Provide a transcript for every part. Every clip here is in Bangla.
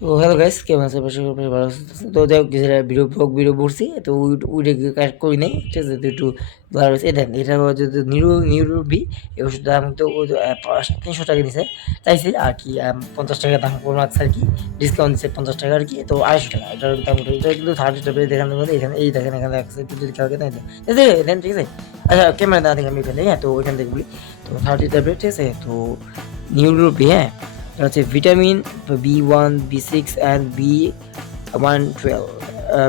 তো হ্যালো গাইস, কেমন আছে? আশা করি ভালো আছেন। তো যাই হোক, যেটা ভিডিও করছি, তো ওইটা কাজ করি নাই, ঠিক আছে? তো একটু ভালো হয়েছে। এটা এটা যদি নিউরোবি এই ওষুধটা আমি তো ওই 300 টাকা নিছে, চাইছি আর কি 50 টাকা দাম কম লাগছে আর কি, ডিসকাউন্ট দিচ্ছে 50 টাকা আর কি, তো 250 টাকা এটার দাম উঠে। এটা কিন্তু 30 টাকা দেখানোর মধ্যে এখানে এই দেখেন, এখানে রাখছে, একটু যদি খেয়াল করেন দেন, ঠিক আছে? আচ্ছা, ক্যামেরা না দেখে আমি এখানে, হ্যাঁ, তো ওইখান থেকে বলি। তো 30 ট্যাবলেট, ঠিক আছে? তো নিউরোবি, হ্যাঁ, এটা হচ্ছে vitamin B1, B6 and B112,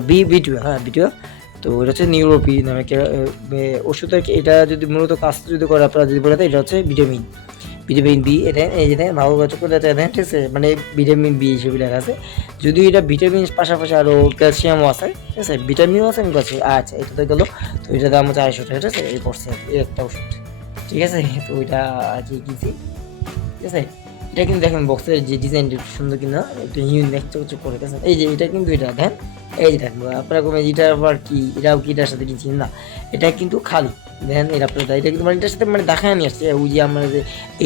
B twelve, হ্যাঁ, বি টুয়েলভ। তো এটা হচ্ছে নিউরোপি নামে ওষুধ আর কি। এটা যদি মূলত কাজ যদি করে, আপনারা যদি বলে, এটা হচ্ছে ভিটামিন বি। এটা এই যে দেখেন, ভালো কাজ করে দেখেন, ঠিক আছে? মানে ভিটামিন বি হিসেবে লেখা আছে। যদিও এটা ভিটামিন পাশাপাশি আরও ক্যালসিয়ামও আছে, ঠিক আছে? ভিটামিনও আছে, আমি বলছি আচ্ছা, এটা তো গেলো। তো এটার দাম হচ্ছে 250 টাকা, ঠিক আছে? এই পড়ছে এই একটা ওষুধ, ঠিক আছে? তো ওইটা আর কি কিনছি, ঠিক আছে? এটা কিন্তু দেখেন বক্সের যে ডিজাইনটা সুন্দর কিনা, একটু ইউনিক চকচক করে গেছে। এই যে এটা কিন্তু, এটা দেখেন, এই যে দেখেন আপনারা কমে, এটা আবার কি, এটাও কি এটার সাথে কিনছি না, এটা কিন্তু খালি দেখেন। এটা আপনার এটা কিন্তু মানে এটার সাথে মানে দেখায় নিয়ে আসছে। ওই যে আমরা যে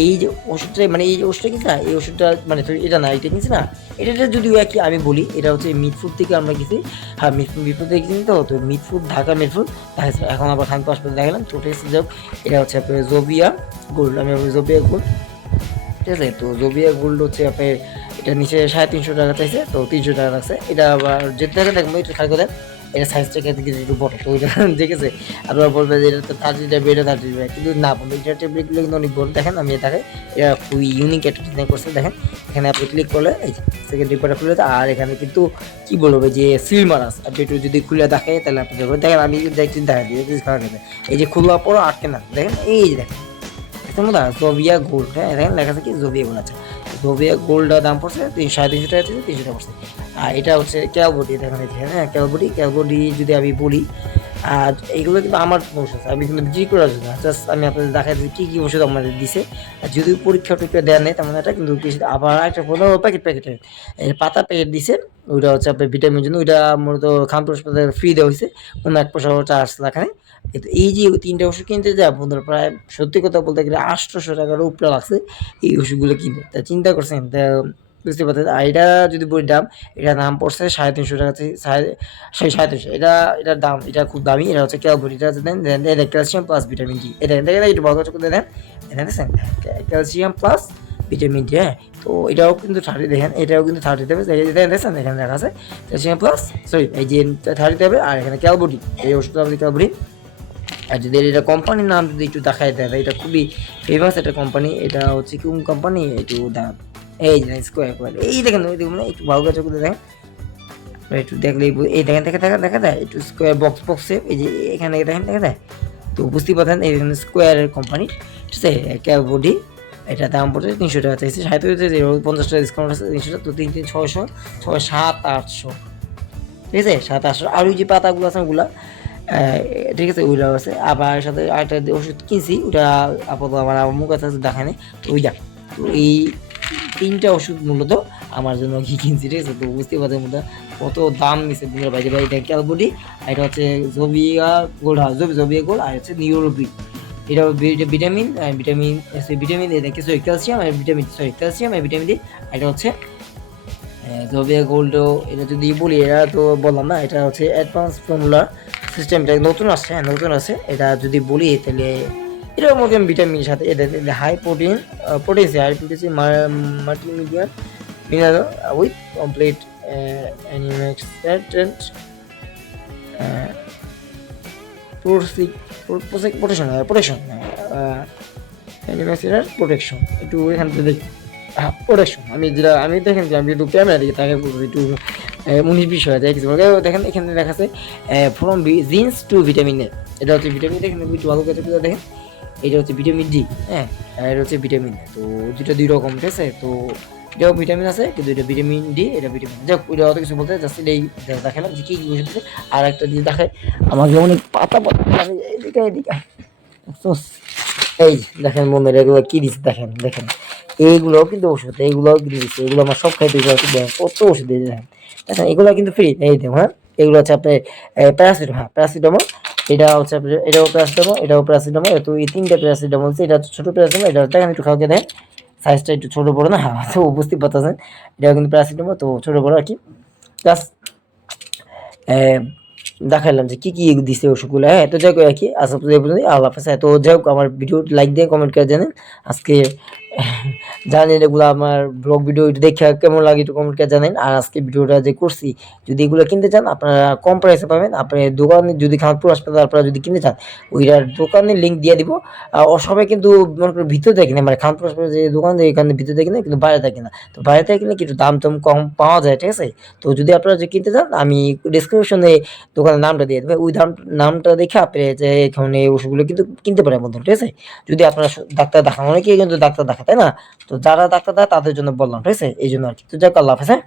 এই যে ওষুধটা, মানে এই যে ওষুধটা কিনছি না, এই ওষুধটা মানে এটা না, এটা কিনছি না, এটা যদিও একই আমি বলি, এটা হচ্ছে মিটফুড থেকে আমরা কিছু, হ্যাঁ, মিটফুড থেকে কিনছি। তো মিটফুড, ঢাকা মিটফুড দেখা যাচ্ছে। এখন আবার খান হাসপাতালে দেখালাম, তো যাক, এটা হচ্ছে আপনার জোবিয়া গোল্ড, আমি জোবিয়া গোল্ড, ঠিক আছে? তো জোবিয়া গোল্ড হচ্ছে আপনার, এটা নিচে 350 টাকা চাইছে, তো 300 টাকা লাগছে। এটা আবার যেতে থাকে দেখবো, একটু খেয়াল করেন, এটা সাইজটা কিন্তু একটু বড়, তো ওইটা ঠিক আছে? আপনারা বলবেন যে এটা তো 30 টাকা, এটা 30 টাকা, কিন্তু না বন্ধু, এটা ট্যাবলেটগুলো কিন্তু অনেক বড়। দেখেন আমি দেখাই, এটা খুবই ইউনিক একটা ডিজাইন করছে। দেখেন এখানে আপনি ক্লিক করলে এই যে সেকেন্ড রিপোর্টটা খুলে, আর এখানে কিন্তু কি বলবো যে সিল মারা আছে। আপনি একটু যদি খুলে দেখে, তাহলে আপনি দেখেন, আমি দেখছি, দেখা দিই, এই যে খোলার পরও আটকে না, দেখেন এই যে দেখেন, তোমরা জোভিয়া গোল্ড, হ্যাঁ, দেখেন লেখা আছে কি জোভিয়া গোল্ড। আচ্ছা, জোভিয়া গোল্ডের দাম পড়ছে 350 টাকা থেকে 300 টাকা পড়ছে। আর এটা হচ্ছে ক্যালবডি, দেখেন এই যে, হ্যাঁ, ক্যালবডি যদি আমি বলি, আর এইগুলো কিন্তু আমার ওষুধ, আমি কিন্তু বিক্রি করার জন্য জাস্ট আমি আপনাদের দেখাই দিই কী কী ওষুধ আমাদের দিছে। আর যদি পরীক্ষা টরীক্ষা দেওয়া নেই, তেমন এটা কিন্তু আবার একটা 15 প্যাকেটের পাতা প্যাকেট দিছে। ওইটা হচ্ছে আপনার ভিটামিনের জন্য, ওইটা মূলত খানপুর হাসপাতালে ফ্রি দেওয়া হয়েছে, কোনো 1 পয়সা চার্জ লাগা নেই। কিন্তু এই যে 3টা ওষুধ কিনতে যা বন্ধুরা, প্রায় সত্যি কথা বলতে গেলে 800 টাকার উপরে লাগছে এই ওষুধগুলো কিনতে। তা চিন্তা করছেন, তা বুঝতে পারছেন। আর এটা যদি বই দাম, এটার দাম পড়ছে 350 টাকা থেকে 350। এটার দাম, এটা খুব দামি। এটা হচ্ছে ক্যালবডি, এটা হচ্ছে দেন ক্যালসিয়াম প্লাস ভিটামিন ডি। এটা দেখেন, একটু বড় চোখ দেন, দেখেন দেখছেন, ক্যালসিয়াম প্লাস ভিটামিন ডি, হ্যাঁ। তো এটাও কিন্তু 30, দেখেন এটাও কিন্তু 30 দেবে, দেখছেন এখানে দেখা আছে ক্যালসিয়াম প্লাস, সরি এই যে 30 দেবে। আর এখানে ক্যালবডি, এই ওষুধটা আপনি ক্যালবডি। আর যদি এটা কোম্পানির নাম যদি একটু দেখায় দেয়, এটা খুবই ফেমাস একটা কোম্পানি। এটা হচ্ছে কোন কোম্পানি, একটু দাম, এই যে স্কোয়ার, এই দেখেন, ওই দেখুন একটু ভালো করে চোখ দেখেন, একটু দেখলেই এই দেখেন, দেখা দেয় একটু স্কোয়ার বক্সে, এই যে এখানে দেখেন, দেখা দেয়। তো বুঝতেই পারছেন, এইখানে স্কোয়ারের কোম্পানি, ঠিক আছে? ক্যালবডি, এটা দাম পড়ছে 300 টাকা চাইছে, 50 টাকা ডিসকাউন্ট আছে, 300 টাকা। তো 3 3 600, 6 7 800, ঠিক আছে? 7 800। আর ওই যে পাতাগুলো আছে ওগুলা, ঠিক আছে, ওইটাও আছে। আবার সাথে আরেকটা ওষুধ কিনছি, ওটা আপাতত আমার মুখ কাছে দেখায় নেই, তো ওইটা। তো এই 3টা ওষুধ মূলত আমার জন্য কি কিনছি, ঠিক আছে? তো বুঝতে পারছেন মূলত কত দাম নিচ্ছে বুঝতে বাইরে ভাই। এটা ক্যালবডি, আর এটা হচ্ছে জোভিয়া গোল্ড, জোভিয়া গোল্ড, আর হচ্ছে নিউরোবি। এটা ভিটামিন, ভিটামিন এটা কিছু ক্যালসিয়াম আর ভিটামিন, ক্যালসিয়াম আর ভিটামিন ডি। এটা হচ্ছে জোভিয়া গোল্ড। এটা যদি বলি, এটা তো বললাম না, এটা হচ্ছে অ্যাডভান্স ফর্মুলা সিস্টেম, এটা নতুন আসছে, হ্যাঁ, নতুন আছে। এটা যদি বলি তাহলে এটার মধ্যে ভিটামিনের সাথে এটা high protein, high protein multimedium mineral with complete antioxidant protection, antioxidant protection. একটু এখান থেকে দেখি, হ্যাঁ, প্রোটেকশন। আমি দেখেন যে আমি একটু ক্যামেরা দিকে তাকে একটু 19-20 হয়ে যায় কিছু দেখেন। এখানে দেখা আছে from genes to vitamin A, এটা হচ্ছে ভিটামিন, দেখেন একটু ভালো করে দেখেন, এটা হচ্ছে ভিটামিন ডি, হ্যাঁ, আর এটা হচ্ছে ভিটামিন এ। তো দুটো 2 রকম, ঠিক আছে? তো এটাও ভিটামিন আছে, কিন্তু এটা ভিটামিন ডি, এটা ভিটামিন, যাক ওইটা অত কিছু বলতে, জাস্ট এটাই দেখালাম যে কী কী ওষুধ দিচ্ছে। আর একটা দিয়ে দেখায়, আমাকে অনেক পাতা এদিকে এই দেখেন বন্ধুরা, এগুলো কি দিচ্ছে, দেখেন দেখেন, এইগুলো কিন্তু ওষুধ, এইগুলো কিন্তু দিচ্ছে, এগুলো আমার সব খাইতে, এগুলো কত ওষুধ দিয়ে দেখেন, দেখেন এগুলো কিন্তু ফ্রি। এই দেখুন, হ্যাঁ, এগুলো হচ্ছে আপনার প্যারাসিটামল, হ্যাঁ, প্যারাসিটামল। এটা হচ্ছে আপনার, এটাও প্যারাসিটামল, এটাও প্যারাসিটামল। তো এই 3টা প্যারাসিটামল, এটা ছোট প্যারাসিটামল। এটা দেখেন একটু খাওয়া দেখেন, সাইজটা একটু ছোট বড় না, তো বুঝতে পারতেছেন এটা কিন্তু প্যারাসিটামল, তো ছোট বড় আর কি। জাস্ট দেখাইলাম যে কি কি দিছে ওষুধগুলো। হ্যাঁ, তো যাই হোক আর কি, আচ্ছা তো এই পর্যন্তই, আল্লাহ হাফেজ। তো যাই হোক আমার ভিডিও লাইক দিয়ে কমেন্ট করে জানেন আজকে জানেন এগুলো আমার ব্লগ ভিডিও দেখে কেমন লাগে একটু কমেন্ট করে জানেন। আর আজকে ভিডিওটা যে করছি, যদি এগুলো কিনতে চান আপনারা কম প্রাইসে পাবেন। আপনি দোকানে যদি খানপুর হাসপাতাল আপনারা যদি কিনতে চান, ওইটার দোকানের লিঙ্ক দিয়ে দিব। ও সবাই কিন্তু মনে করেন ভিতরে দেখে না, মানে খানপুর হাসপাতাল যে দোকান থেকে এখানে ভিতরে দেখে না, কিন্তু বাইরে থাকে না। তো বাইরে থেকে কিনে কিছু দাম টাম কম পাওয়া যায়, ঠিক আছে। তো যদি আপনারা যে কিনতে চান, আমি ডিসক্রিপশনে দোকানের নামটা দিয়ে দেবে, ওই নামটা দেখে আপনি যে এখানে ওষুধগুলো কিন্তু কিনতে পারেন বন্ধু, ঠিক আছে। যদি আপনারা ডাক্তার দেখান, অনেকেই কিন্তু ডাক্তার দেখায়, তাই না? তো যারা ডাক্তার দেয় তাদের জন্য বললাম, ঠিক আছে, এই জন্য আর কি। তো যাক, আল্লাহ হাফেজ, হ্যাঁ।